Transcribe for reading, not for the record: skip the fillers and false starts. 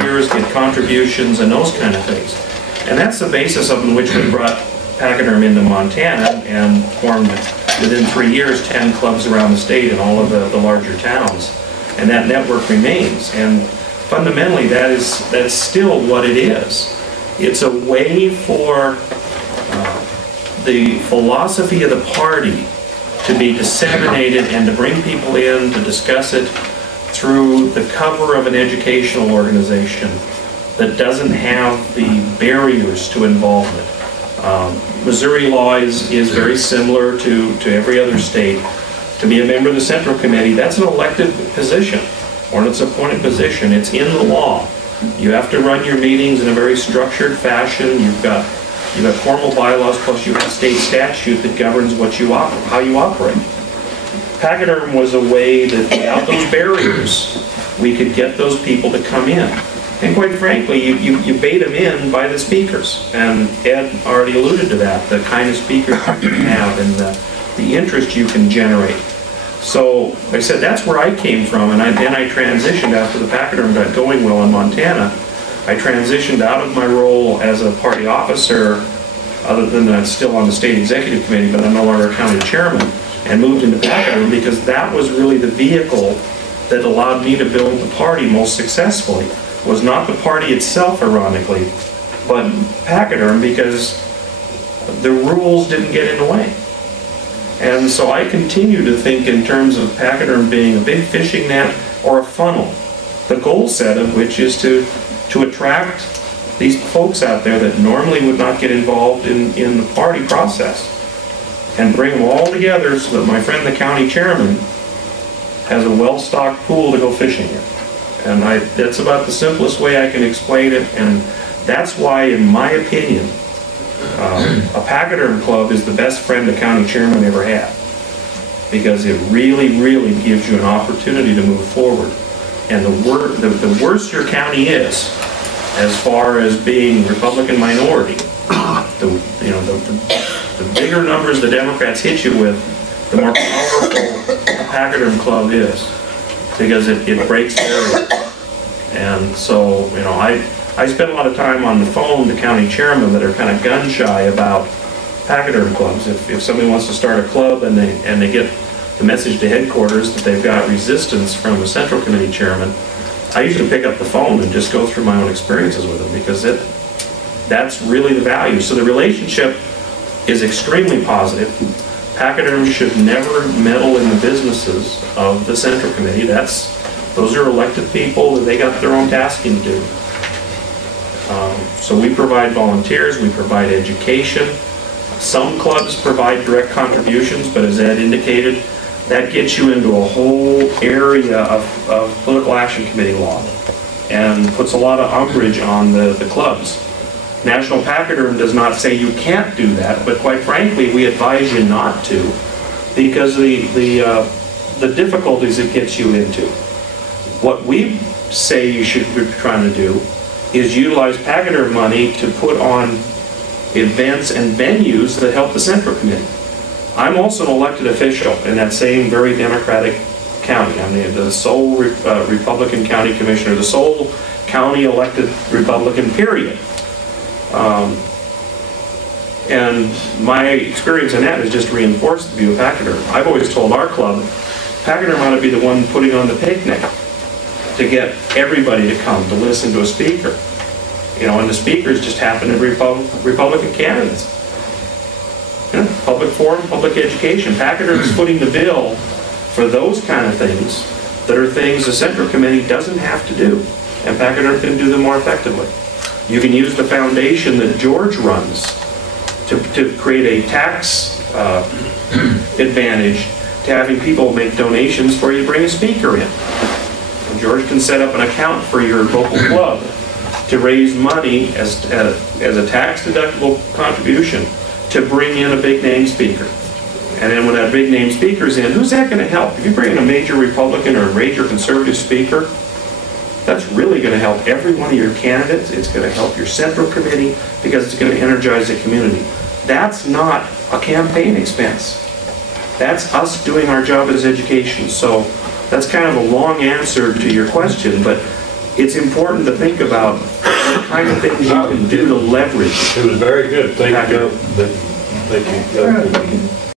volunteers, get contributions, and those kind of things. And that's the basis of in which we brought Pachyderm into Montana and formed, within 3 years, 10 clubs around the state in all of the larger towns. And that network remains. And fundamentally, that's still what it is. It's a way for the philosophy of the party to be disseminated and to bring people in to discuss it through the cover of an educational organization that doesn't have the barriers to involvement. Missouri law is very similar to every other state. To be a member of the Central Committee, that's an elected position, or it's an appointed position. It's in the law. You have to run your meetings in a very structured fashion. You've got formal bylaws, plus you have state statute that governs how you operate. Pachyderm was a way that, without those barriers, we could get those people to come in. And quite frankly, you bait them in by the speakers. And Ed already alluded to that, the kind of speakers you can have and the interest you can generate. So, like I said, that's where I came from, and then I transitioned after the Pachyderm got going well in Montana. I transitioned out of my role as a party officer, other than that still on the state executive committee, but I'm no longer county chairman, and moved into Pachyderm because that was really the vehicle that allowed me to build the party most successfully. It was not the party itself, ironically, but Pachyderm, because the rules didn't get in the way. And so I continue to think in terms of Pachyderm being a big fishing net or a funnel, the goal set of which is to attract these folks out there that normally would not get involved in the party process and bring them all together so that my friend the county chairman has a well-stocked pool to go fishing in. And that's about the simplest way I can explain it, and that's why, in my opinion, a Pachyderm club is the best friend a county chairman ever had, because it really, really gives you an opportunity to move forward. And the worse your county is, as far as being Republican minority, the bigger numbers the Democrats hit you with, the more powerful a Pachyderm club is, because it breaks barriers. And so, I spend a lot of time on the phone to county chairmen that are kind of gun shy about Pachyderm clubs. If somebody wants to start a club and they get the message to headquarters that they've got resistance from the Central Committee chairman, I usually pick up the phone and just go through my own experiences with them, because that's really the value. So the relationship is extremely positive. Pachyderm should never meddle in the businesses of the Central Committee. Those are elected people, and they got their own tasking to do. So we provide volunteers, we provide education. Some clubs provide direct contributions, but as Ed indicated, that gets you into a whole area of political action committee law and puts a lot of umbrage on the clubs. National Pachyderm does not say you can't do that, but quite frankly, we advise you not to, because the difficulties it gets you into. What we say you should be trying to do is utilize Pachyderm money to put on events and venues that help the Central Committee. I'm also an elected official in that same very Democratic county. I'm the sole Republican county commissioner, the sole county elected Republican, period. And my experience in that has just reinforced the view of Pachyderm. I've always told our club, Pachyderm ought to be the one putting on the picnic to get everybody to come to listen to a speaker. And the speakers just happen to be Republican candidates. Public forum, public education. Pachyderm is footing the bill for those kind of things that are things the Central Committee doesn't have to do, and Pachyderm can do them more effectively. You can use the foundation that George runs to create a tax advantage to having people make donations for you to bring a speaker in. And George can set up an account for your local club to raise money as a tax-deductible contribution to bring in a big-name speaker. And then when that big-name speaker's in, who's that going to help? If you bring in a major Republican or a major conservative speaker, that's really going to help every one of your candidates. It's going to help your Central Committee, because it's going to energize the community. That's not a campaign expense. That's us doing our job as education. So that's kind of a long answer to your question, but it's important to think about the kind of things you can do to leverage. It was very good. Thank you. Thank you.